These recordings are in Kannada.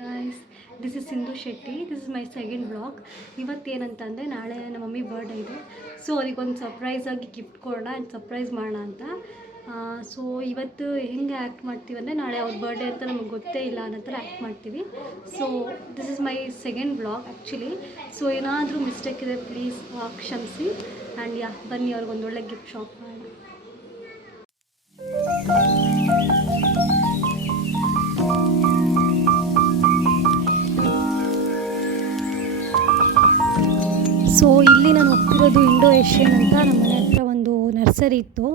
Guys, this is Sindhu Shetty. This is my second blog. ಇವತ್ತೇನಂತಂದರೆ ನಾಳೆ ನಮ್ಮ ಮಮ್ಮಿ ಬರ್ಡೇ ಇದೆ. ಸೊ ಅವ್ರಿಗೊಂದು ಸರ್ಪ್ರೈಸಾಗಿ ಗಿಫ್ಟ್ ಕೊಡೋಣ ಆ್ಯಂಡ್ ಸರ್ಪ್ರೈಸ್ ಮಾಡೋಣ ಅಂತ. ಸೊ ಇವತ್ತು ಹೆಂಗೆ ಆ್ಯಕ್ಟ್ ಮಾಡ್ತೀವಿ ಅಂದರೆ ನಾಳೆ ಅವ್ರ ಬರ್ಡೇ ಅಂತ ನಮಗೆ ಗೊತ್ತೇ ಇಲ್ಲ ಅನ್ನೋ ಥರ ಆ್ಯಕ್ಟ್ ಮಾಡ್ತೀವಿ. So this is my second blog actually. So ಏನಾದರೂ ಮಿಸ್ಟೇಕ್ ಇದೆ ಪ್ಲೀಸ್ ಕ್ಷಮಿಸಿ. ಆ್ಯಂಡ್ ಬನ್ನಿ ಅವ್ರಿಗೊಂದು ಒಳ್ಳೆ ಗಿಫ್ಟ್ ಶಾಪ್ ಮಾಡೋಣ. ಸೊ ಇಲ್ಲಿ ನಾನು ಹೋಗ್ತಿರೋದು ಇಂಡೋ ಏಷ್ಯನ್ ಅಂತ. ನಮ್ಮ ಮನೆ ಹತ್ರ ಒಂದು ನರ್ಸರಿ ಇತ್ತು.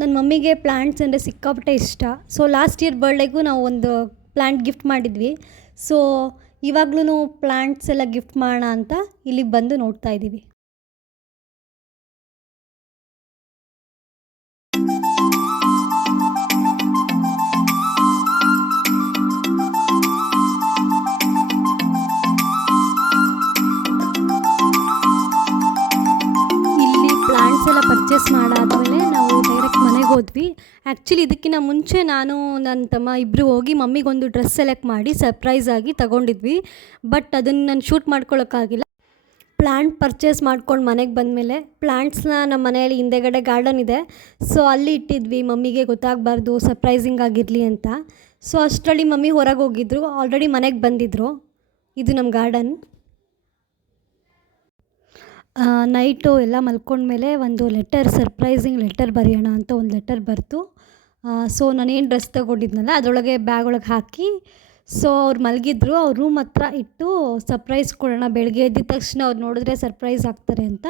ನನ್ನ ಮಮ್ಮಿಗೆ ಪ್ಲ್ಯಾಂಟ್ಸ್ ಅಂದರೆ ಸಿಕ್ಕಾಪಟ್ಟೆ ಇಷ್ಟ. ಸೊ ಲಾಸ್ಟ್ ಇಯರ್ ಬರ್ಡೇಗೂ ನಾವು ಒಂದು ಪ್ಲ್ಯಾಂಟ್ ಗಿಫ್ಟ್ ಮಾಡಿದ್ವಿ. ಸೊ ಇವಾಗ್ಲೂ ಪ್ಲ್ಯಾಂಟ್ಸ್ ಎಲ್ಲ ಗಿಫ್ಟ್ ಮಾಡೋಣ ಅಂತ ಇಲ್ಲಿಗೆ ಬಂದು ನೋಡ್ತಾ ಇದ್ದೀವಿ. ಎಲ್ಲ ಪರ್ಚೇಸ್ ಮಾಡಾದಮೇಲೆ ನಾವು ಡೈರೆಕ್ಟ್ ಮನೆಗೆ ಹೋದ್ವಿ. ಆ್ಯಕ್ಚುಲಿ ಇದಕ್ಕಿಂತ ಮುಂಚೆ ನಾನು ನನ್ನ ತಮ್ಮ ಇಬ್ಬರು ಹೋಗಿ ಮಮ್ಮಿಗೊಂದು ಡ್ರೆಸ್ ಸೆಲೆಕ್ಟ್ ಮಾಡಿ ಸರ್ಪ್ರೈಸಾಗಿ ತಗೊಂಡಿದ್ವಿ. ಬಟ್ ಅದನ್ನು ನಾನು ಶೂಟ್ ಮಾಡ್ಕೊಳ್ಳೋಕ್ಕಾಗಿಲ್ಲ. ಪ್ಲ್ಯಾಂಟ್ ಪರ್ಚೇಸ್ ಮಾಡ್ಕೊಂಡು ಮನೆಗೆ ಬಂದಮೇಲೆ ಪ್ಲ್ಯಾಂಟ್ಸ್ನ ನಮ್ಮ ಮನೆಯಲ್ಲಿ ಹಿಂದೆಗಡೆ ಗಾರ್ಡನ್ ಇದೆ. ಸೊ ಅಲ್ಲಿ ಇಟ್ಟಿದ್ವಿ, ಮಮ್ಮಿಗೆ ಗೊತ್ತಾಗಬಾರ್ದು, ಸರ್ಪ್ರೈಸಿಂಗ್ ಆಗಿರಲಿ ಅಂತ. ಸೊ ಅಷ್ಟರಲ್ಲಿ ಮಮ್ಮಿ ಹೊರಗೆ ಹೋಗಿದ್ರು, ಆಲ್ರೆಡಿ ಮನೆಗೆ ಬಂದಿದ್ದರು. ಇದು ನಮ್ಮ ಗಾರ್ಡನ್. ನೈಟು ಎಲ್ಲ ಮಲ್ಕೊಂಡ್ಮೇಲೆ ಒಂದು ಸರ್ಪ್ರೈಸಿಂಗ್ ಲೆಟರ್ ಬರೆಯೋಣ ಅಂತ ಒಂದು ಲೆಟರ್ ಬರೆದು, ಸೊ ನಾನೇನು ಡ್ರೆಸ್ ತೊಗೊಂಡಿದ್ನಲ್ಲ ಅದರೊಳಗೆ ಬ್ಯಾಗ್ ಒಳಗೆ ಹಾಕಿ, ಸೊ ಅವ್ರು ಮಲಗಿದ್ರು, ಅವ್ರ ರೂಮ್ ಹತ್ರ ಇಟ್ಟು ಸರ್ಪ್ರೈಸ್ ಕೊಡೋಣ, ಬೆಳಗ್ಗೆ ಎದ್ದಿದ ತಕ್ಷಣ ಅವ್ರು ನೋಡಿದ್ರೆ ಸರ್ಪ್ರೈಸ್ ಆಗ್ತಾರೆ ಅಂತ.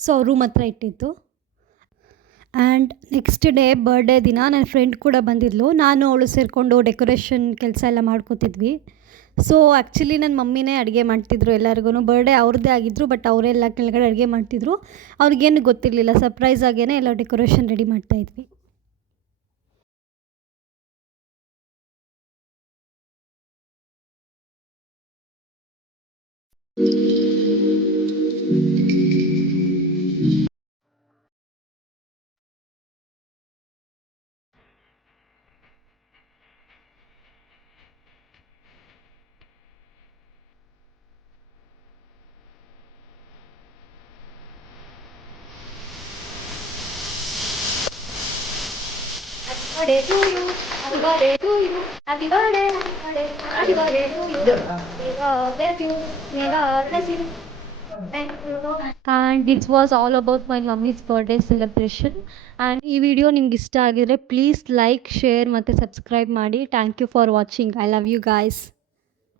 ಸೊ ಅವ್ರ ರೂಮ್ ಹತ್ರ ಇಟ್ಟಿದ್ದು. ಆ್ಯಂಡ್ ನೆಕ್ಸ್ಟ್ ಡೇ ಬರ್ಡೇ ದಿನ ನನ್ನ ಫ್ರೆಂಡ್ ಕೂಡ ಬಂದಿದ್ಲು. ನಾನು ಅವಳು ಸೇರಿಕೊಂಡು ಡೆಕೋರೇಷನ್ ಕೆಲಸ ಎಲ್ಲ ಮಾಡ್ಕೋತಿದ್ವಿ. ಸೊ ಆ್ಯಕ್ಚುಲಿ ನನ್ನ ಮಮ್ಮಿನೇ ಅಡುಗೆ ಮಾಡ್ತಿದ್ರು ಎಲ್ಲರಿಗೂ. ಬರ್ಡೇ ಅವ್ರದ್ದೇ ಆಗಿದ್ದರು, ಬಟ್ ಅವರೆಲ್ಲ ಕೆಳಗಡೆ ಅಡುಗೆ ಮಾಡ್ತಿದ್ರು. ಅವ್ರಿಗೇನು ಗೊತ್ತಿರಲಿಲ್ಲ, ಸರ್ಪ್ರೈಸಾಗೇ ಎಲ್ಲ ಡೆಕೋರೇಷನ್ ರೆಡಿ ಮಾಡ್ತಾಯಿದ್ವಿ. Birthday to you, happy birthday to you, happy birthday, happy birthday to you. May God bless you, may God bless you. And this was all about my mummy's birthday celebration. And ಈ ವಿಡಿಯೋ ನಿಮ್ಗೆ ಇಷ್ಟ ಆಗಿದ್ರೆ ಪ್ಲೀಸ್ ಲೈಕ್, ಶೇರ್ ಮತ್ತು ಸಬ್ಸ್ಕ್ರೈಬ್ ಮಾಡಿ. Thank you for watching. I love you guys.